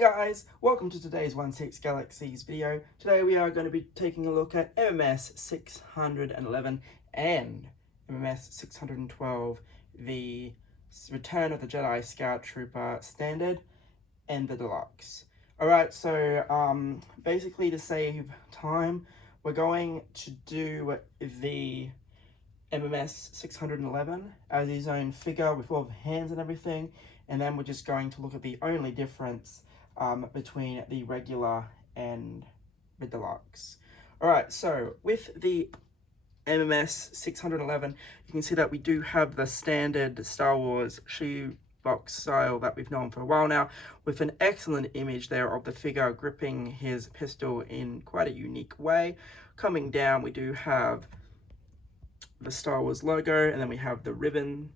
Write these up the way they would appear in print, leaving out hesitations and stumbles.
guys, welcome to today's 1/6 Galaxies video. Today we are going to be taking a look at MMS 611 and MMS 612, the Return of the Jedi Scout Trooper Standard and the Deluxe. Alright, so basically to save time, we're going to do the MMS 611 as his own figure with all the hands and everything, and then we're just going to look at the only difference between the regular and the Deluxe. Alright, so with the MMS 611, you can see that we do have the standard Star Wars shoebox style that we've known for a while now, with an excellent image there of the figure gripping his pistol in quite a unique way. Coming down, we do have the Star Wars logo, and then we have the ribbon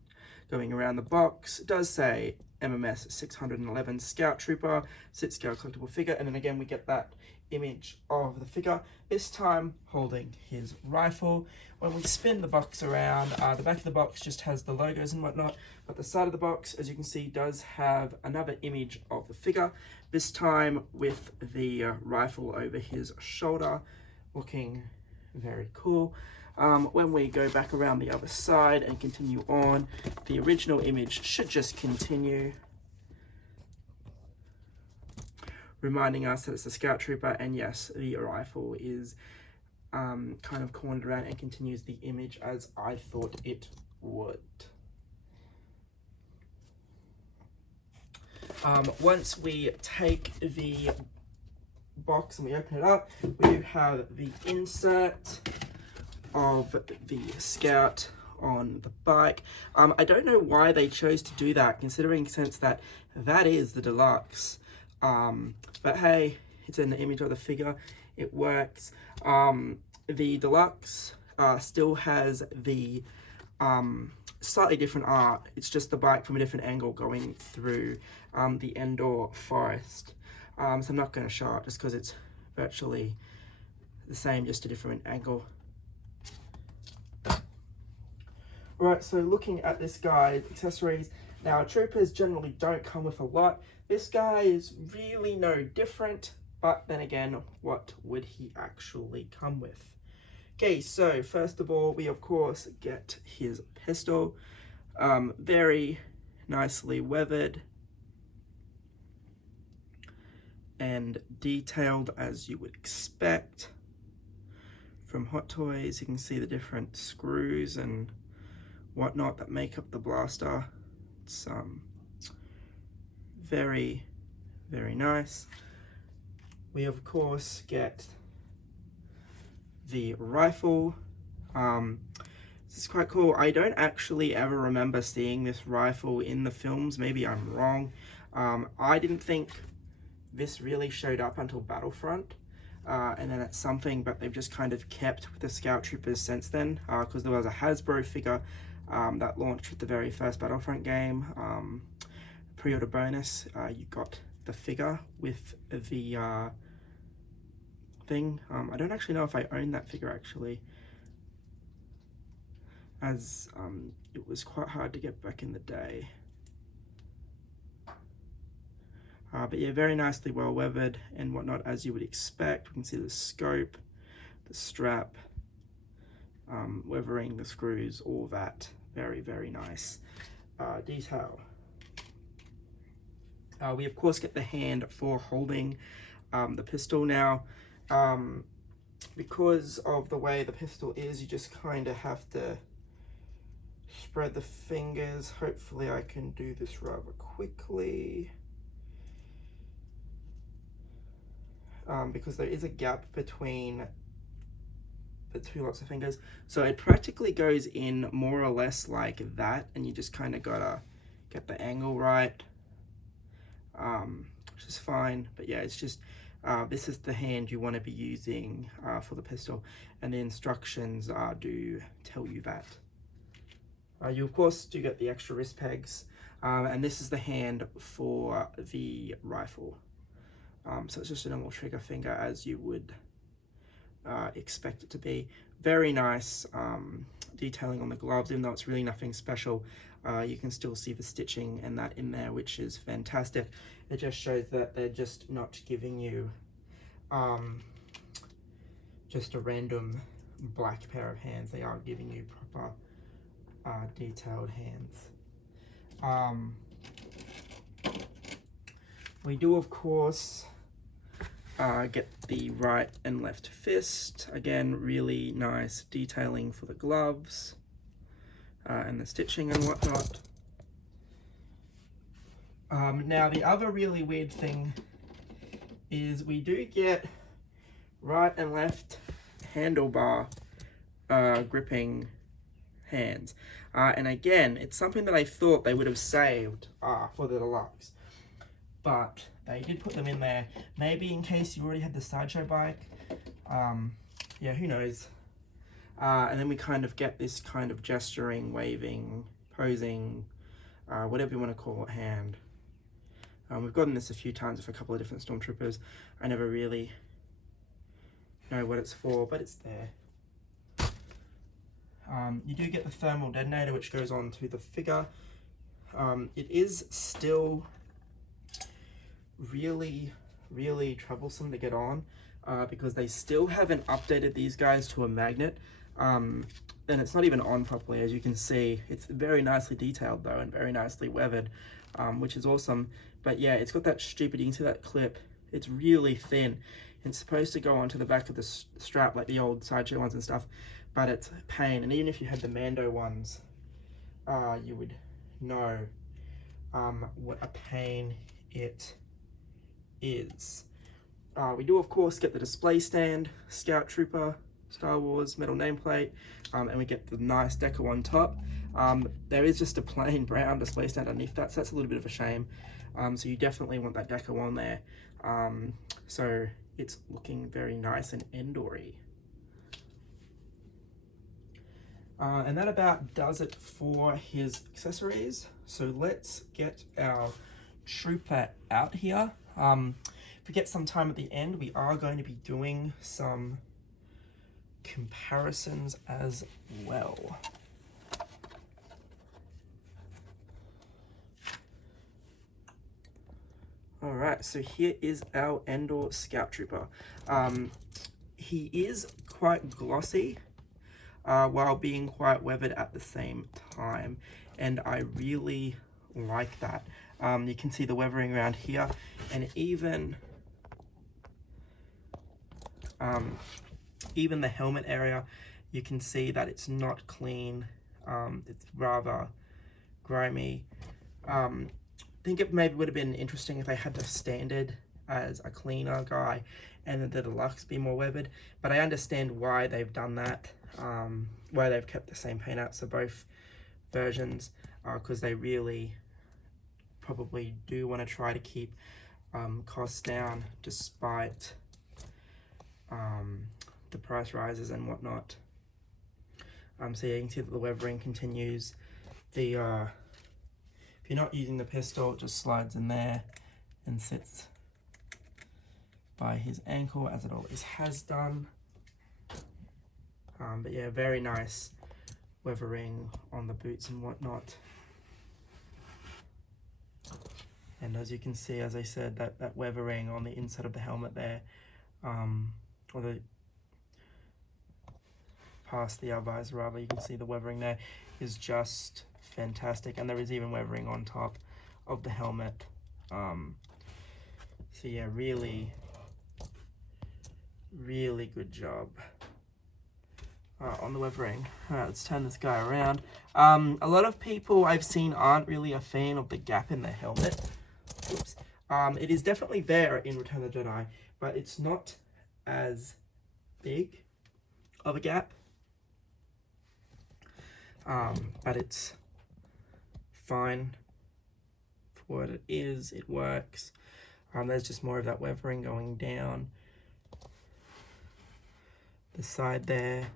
going around the box. It does say MMS 611 Scout Trooper, sit scale collectible figure, and then again we get that image of the figure, this time holding his rifle. When we spin the box around, the back of the box just has the logos and whatnot, but the side of the box, as you can see, does have another image of the figure, this time with the rifle over his shoulder, looking very cool. When we go back around the other side and continue on, the original image should just continue, reminding us that it's a Scout Trooper, and yes, the rifle is kind of cornered around and continues the image as I thought it would. Once we take the box and we open it up, we do have the insert of the Scout on the bike. I don't know why they chose to do that, considering since that is the Deluxe. But hey, it's an image of the figure, it works. The Deluxe still has the slightly different art. It's just the bike from a different angle going through the Endor forest. So I'm not going to show it just because it's virtually the same, just a different angle. Alright, so looking at this guy's accessories, now troopers generally don't come with a lot. This guy is really no different, but then again, what would he actually come with? Okay, so first of all, we of course get his pistol, very nicely weathered and detailed as you would expect from Hot Toys. You can see the different screws and whatnot that make up the blaster. It's very, very nice. We of course get the rifle. This is quite cool. I don't actually ever remember seeing this rifle in the films. Maybe I'm wrong. I didn't think this really showed up until Battlefront. And then it's something, but they've just kind of kept with the Scout Troopers since then, because there was a Hasbro figure that launched with the very first Battlefront game. Pre-order bonus, you got the figure with the thing. I don't actually know if I own that figure actually, as it was quite hard to get back in the day. But yeah, very nicely well weathered and whatnot, as you would expect. We can see the scope, the strap, weathering, the screws, all that. Very, very nice detail. We of course get the hand for holding the pistol. Now, because of the way the pistol is, you just kind of have to spread the fingers. Hopefully I can do this rather quickly. Because there is a gap between the two lots of fingers, so it practically goes in more or less like that, and you just kind of gotta get the angle right, which is fine. But yeah, it's just this is the hand you want to be using for the pistol, and the instructions do tell you that. You of course do get the extra wrist pegs, and this is the hand for the rifle. So it's just a normal trigger finger as you would expect it to be. Very nice detailing on the gloves, even though it's really nothing special. You can still see the stitching and that in there, which is fantastic. It just shows that they're just not giving you just a random black pair of hands. They are giving you proper detailed hands. We do, of course, get the right and left fist. Again, really nice detailing for the gloves and the stitching and whatnot. Now, the other really weird thing is we do get right and left handlebar gripping hands. And again, it's something that I thought they would have saved for the Deluxe. But they did put them in there, maybe in case you already had the Sideshow bike. Yeah, who knows. And then we kind of get this kind of gesturing, waving, posing, whatever you want to call it, hand. We've gotten this a few times with a couple of different Stormtroopers. I never really know what it's for, but it's there. You do get the thermal detonator, which goes on to the figure. It is still really troublesome to get on because they still haven't updated these guys to a magnet. And it's not even on properly, as you can see. It's very nicely detailed though, and very nicely weathered, which is awesome. But yeah, it's got that stupid, you can see that clip. It's really thin. It's supposed to go onto the back of the strap like the old Sideshow ones and stuff, but it's a pain. And even if you had the Mando ones, you would know what a pain it is. We do, of course, get the display stand, Scout Trooper, Star Wars metal nameplate, and we get the nice decal on top. There is just a plain brown display stand underneath that, so that's a little bit of a shame. So you definitely want that decal on there. So it's looking very nice and Endor-y. And that about does it for his accessories. So let's get our trooper out here. If we get some time at the end, we are going to be doing some comparisons as well. Alright, so here is our Endor Scout Trooper. He is quite glossy while being quite weathered at the same time, and I really like that. You can see the weathering around here, and even the helmet area, you can see that it's not clean. It's rather grimy. I think it maybe would have been interesting if they had the standard as a cleaner guy and the Deluxe be more weathered, but I understand why they've done that, why they've kept the same paint out for both versions, because they really probably do want to try to keep costs down despite the price rises and whatnot. So yeah, you can see that the weathering continues. If you're not using the pistol, it just slides in there and sits by his ankle, as it always has done. But yeah, very nice weathering on the boots and whatnot. And as you can see, as I said, that weathering on the inside of the helmet there, or the past the visor rather, you can see the weathering there is just fantastic, and there is even weathering on top of the helmet. So yeah, really good job on the weathering. Alright, let's turn this guy around. A lot of people I've seen aren't really a fan of the gap in the helmet. Oops. It is definitely there in Return of the Jedi, but it's not as big of a gap. But it's fine for what it is. It works. There's just more of that weathering going down the side there.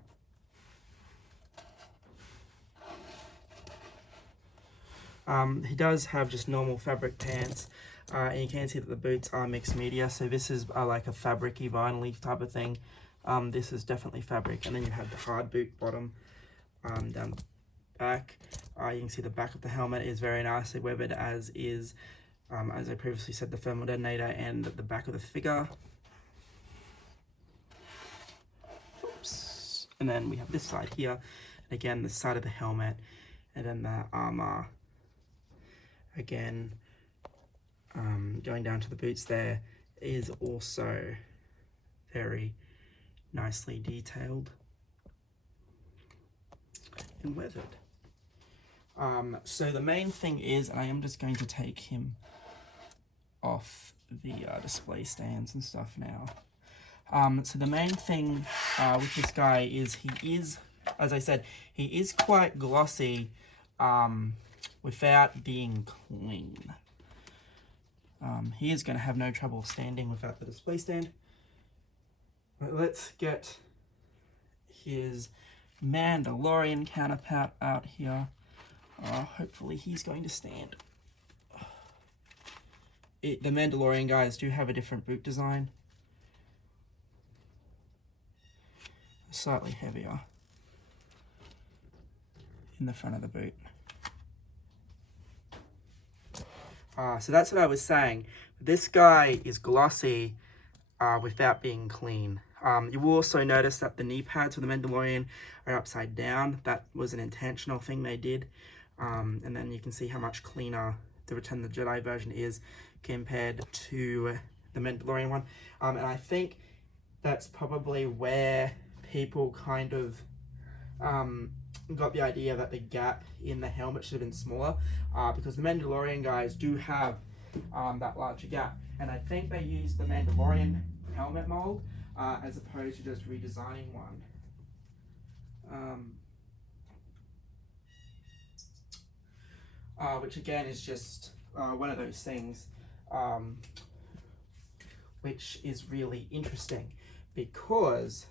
He does have just normal fabric pants, and you can see that the boots are mixed media, so this is like a fabric-y, vinyl-y type of thing. This is definitely fabric. And then you have the hard boot bottom down the back. You can see the back of the helmet is very nicely weathered, as is, as I previously said, the thermal detonator and the back of the figure. Oops. And then we have this side here, and again the side of the helmet, and then the armor. Again, going down to the boots there is also very nicely detailed and weathered. So the main thing is, and I am just going to take him off the display stands and stuff now. So the main thing with this guy is he is, as I said, he is quite glossy without being clean. He is going to have no trouble standing without the display stand. But let's get his Mandalorian counterpart out here. Hopefully he's going to stand. The Mandalorian guys do have a different boot design. Slightly heavier in the front of the boot. So that's what I was saying. This guy is glossy without being clean. You will also notice that the knee pads for the Mandalorian are upside down. That was an intentional thing they did. And then you can see how much cleaner the Return of the Jedi version is compared to the Mandalorian one. And I think that's probably where people kind of got the idea that the gap in the helmet should have been smaller, because the Mandalorian guys do have that larger gap. And I think they used the Mandalorian helmet mold as opposed to just redesigning one. Which again is just one of those things which is really interesting, because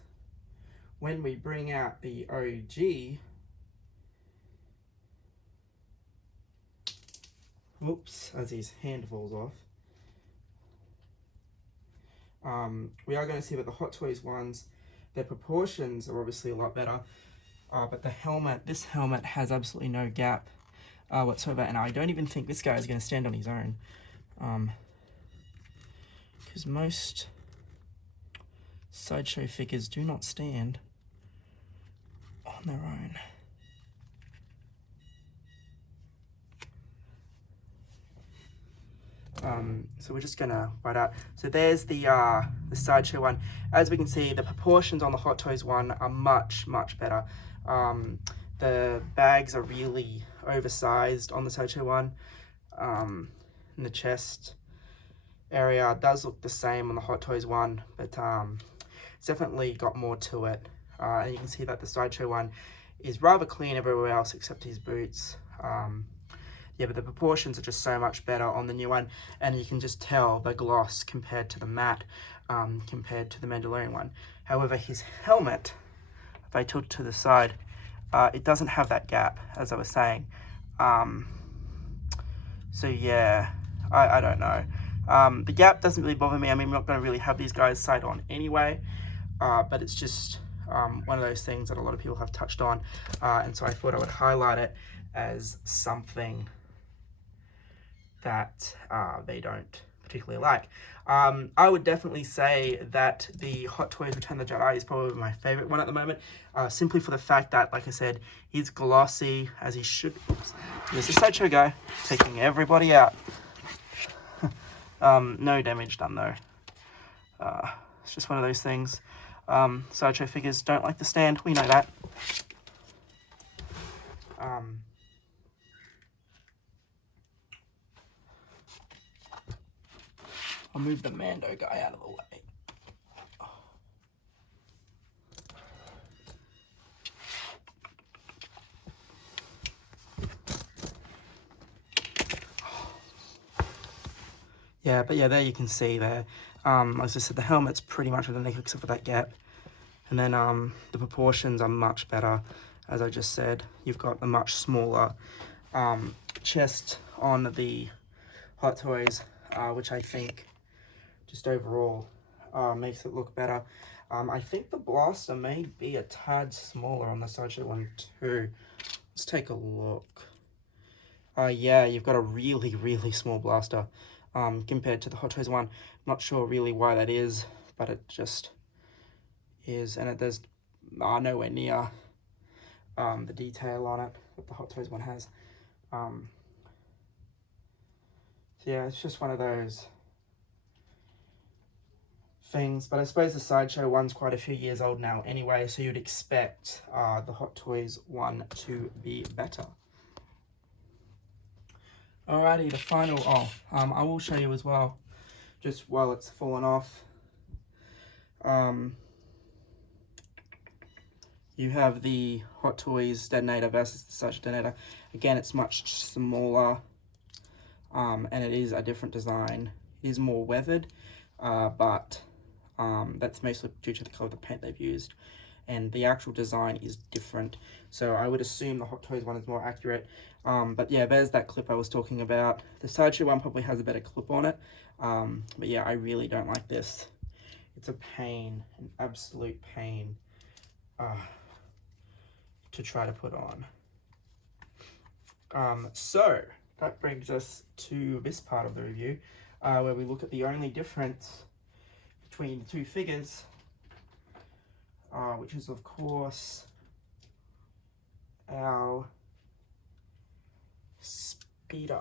when we bring out the OG, whoops, as his hand falls off, we are going to see that the Hot Toys ones, their proportions are obviously a lot better, but the helmet, this helmet has absolutely no gap whatsoever, and I don't even think this guy is going to stand on his own, because most sideshow figures do not stand on their own. So we're just gonna write out. So there's the sideshow one. As we can see, the proportions on the Hot Toys one are much better. The bags are really oversized on the sideshow one. And the chest area does look the same on the Hot Toys one, but it's definitely got more to it. And you can see that the sideshow one is rather clean everywhere else except his boots. Yeah, but the proportions are just so much better on the new one, and you can just tell the gloss compared to the matte, compared to the Mandalorian one. However, his helmet, if I tilt it to the side, it doesn't have that gap, as I was saying. So yeah, I don't know. The gap doesn't really bother me. I mean, we're not going to really have these guys side on anyway, but it's just one of those things that a lot of people have touched on, and so I thought I would highlight it as something that they don't particularly like. I would definitely say that the Hot Toys Return of the Jedi is probably my favorite one at the moment, simply for the fact that, like I said, he's glossy as he should. Oops. There's a sideshow guy taking everybody out. No damage done though. It's just one of those things. Sideshow figures don't like to stand, we know that. I'll move the Mando guy out of the way. Yeah, but yeah, there you can see there. As I said, the helmet's pretty much identical except for that gap. And then the proportions are much better. As I just said, you've got a much smaller chest on the Hot Toys, which I think just overall makes it look better. I think the blaster may be a tad smaller on the Sideshow one too. Let's take a look. Yeah, you've got a really, really small blaster compared to the Hot Toys one. Not sure really why that is, but it just is. And there's nowhere near the detail on it that the Hot Toys one has. So yeah, it's just one of those things. But I suppose the Sideshow one's quite a few years old now anyway, so you'd expect the Hot Toys one to be better. Alrighty, the final, I will show you as well, just while it's fallen off. You have the Hot Toys detonator versus the Sideshow detonator. Again, it's much smaller, and it is a different design. It is more weathered, but that's mostly due to the color of the paint they've used. And the actual design is different. So I would assume the Hot Toys one is more accurate. But yeah, there's that clip I was talking about. The Sideshow one probably has a better clip on it. But yeah, I really don't like this. It's a pain, an absolute pain to try to put on. So that brings us to this part of the review, where we look at the only difference between the two figures, which is of course our speeder.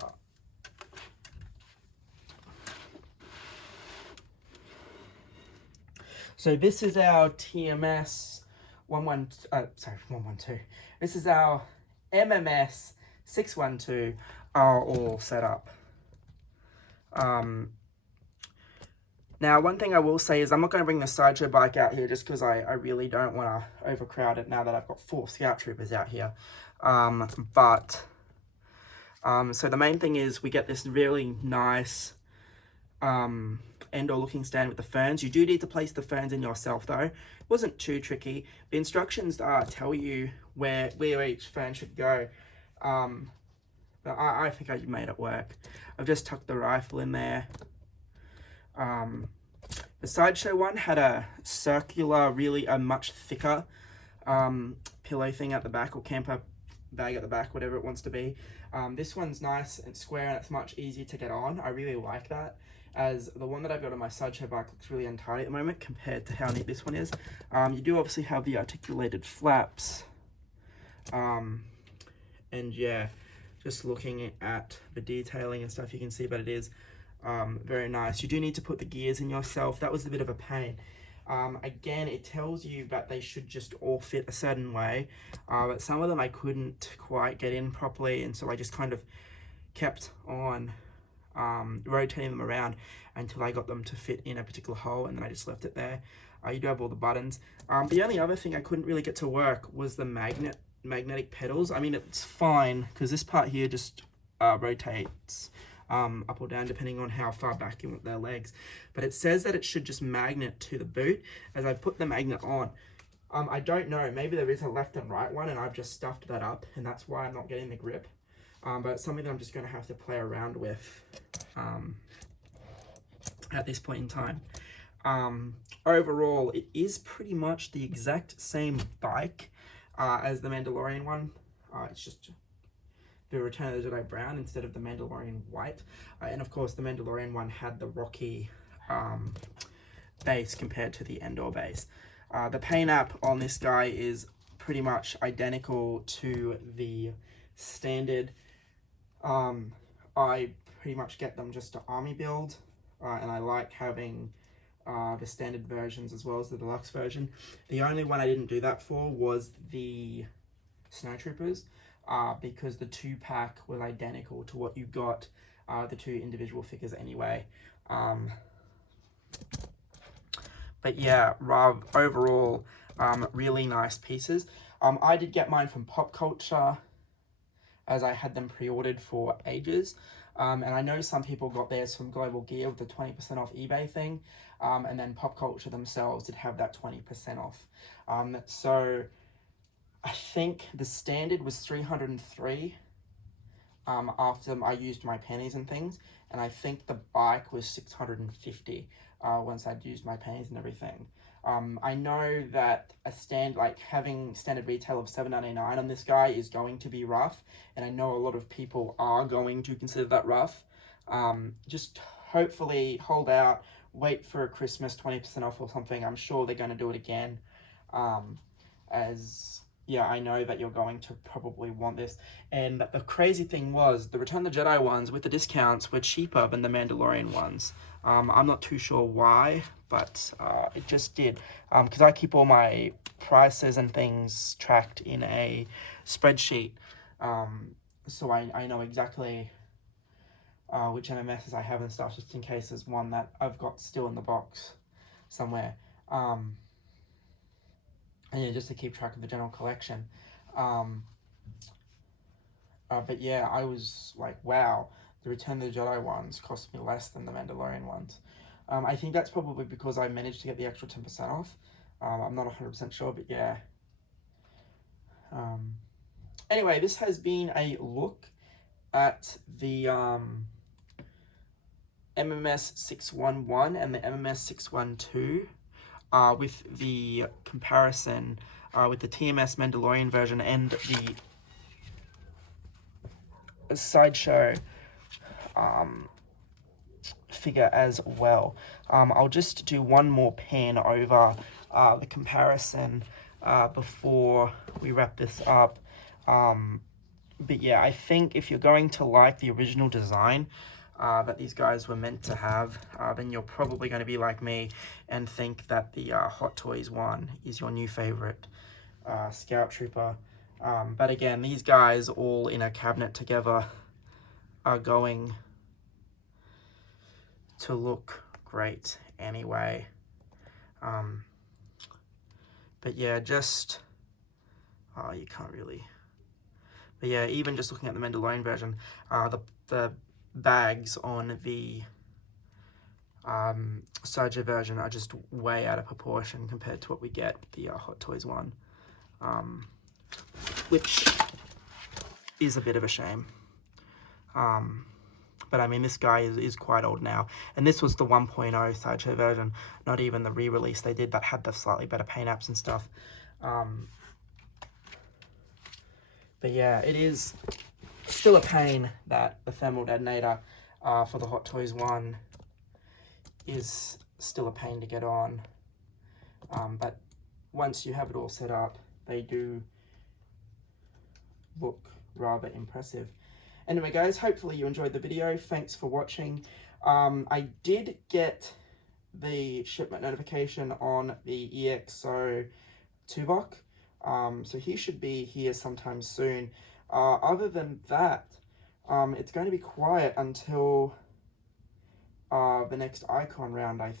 So this is our TMS 112. This is our MMS 612 all set up. Now, one thing I will say is I'm not going to bring the Sideshow bike out here just because I really don't want to overcrowd it now that I've got 4 Scout Troopers out here. So the main thing is we get this really nice indoor looking stand with the ferns. You do need to place the ferns in yourself though. It wasn't too tricky. The instructions tell you where each fern should go. But I think I made it work. I've just tucked the rifle in there. The Sideshow one had a circular, really a much thicker pillow thing at the back, or camper bag at the back, whatever it wants to be. This one's nice and square and it's much easier to get on. I really like that, as the one that I've got on my Sideshow bike looks really untidy at the moment compared to how neat this one is. You do obviously have the articulated flaps, and yeah, just looking at the detailing and stuff, you can see, but it is very nice. You do need to put the gears in yourself. That was a bit of a pain. Again, it tells you that they should just all fit a certain way, but some of them I couldn't quite get in properly, and so I just kind of kept on rotating them around until I got them to fit in a particular hole, and then I just left it there. You do have all the buttons. The only other thing I couldn't really get to work was the magnetic pedals. I mean, it's fine because this part here just rotates up or down depending on how far back in with their legs, but it says that it should just magnet to the boot. As I put the magnet on, I don't know, maybe there is a left and right one and I've just stuffed that up and that's why I'm not getting the grip, but it's something that I'm just going to have to play around with at this point in time. Overall, it is pretty much the exact same bike as the Mandalorian one. It's just the Return of the Jedi brown instead of the Mandalorian white, and of course the Mandalorian one had the rocky base compared to the Endor base. The paint app on this guy is pretty much identical to the standard. I pretty much get them just to army build, and I like having the standard versions as well as the deluxe version. The only one I didn't do that for was the Snow Troopers, because the 2-pack was identical to what you got the 2 individual figures anyway. But yeah, overall, really nice pieces. I did get mine from Pop Culture, as I had them pre-ordered for ages. And I know some people got theirs from Global Gear with the 20% off eBay thing. And then Pop Culture themselves did have that 20% off. So I think the standard was $303. after I used my pennies and things, and I think the bike was 650 once I'd used my pennies and everything. I know that having standard retail of $7.99 on this guy is going to be rough, and I know a lot of people are going to consider that rough. Just hopefully hold out, wait for a Christmas 20% off or something. I'm sure they're going to do it again. I know that you're going to probably want this. And the crazy thing was, the Return of the Jedi ones with the discounts were cheaper than the Mandalorian ones. I'm not too sure why, but it just did. Because I keep all my prices and things tracked in a spreadsheet. So I know exactly which MMSs I have and stuff, just in case there's one that I've got still in the box somewhere. And yeah, just to keep track of the general collection. But yeah, I was like, wow, the Return of the Jedi ones cost me less than the Mandalorian ones. I think that's probably because I managed to get the extra 10% off. I'm not 100% sure, but yeah. Anyway, this has been a look at the MMS 611 and the MMS 612 with the comparison with the TMS Mandalorian version and the sideshow figure as well. I'll just do one more pan over the comparison before we wrap this up. But yeah, I think if you're going to like the original design that these guys were meant to have, then you're probably going to be like me and think that the Hot Toys one is your new favorite Scout Trooper. But again, these guys all in a cabinet together are going to look great anyway. But yeah, just you can't really. But yeah, even just looking at the Mandalorian version, the bags on the Sideshow version are just way out of proportion compared to what we get with the Hot Toys one, which is a bit of a shame. But I mean, this guy is quite old now, and this was the 1.0 Sideshow version, not even the re-release they did that had the slightly better paint apps and stuff. But yeah, it is still a pain that the thermal detonator for the Hot Toys one is still a pain to get on. But once you have it all set up, they do look rather impressive. Anyway guys, hopefully you enjoyed the video. Thanks for watching. I did get the shipment notification on the EXO Tuvok. So he should be here sometime soon. Other than that, it's going to be quiet until the next Icon round, I think.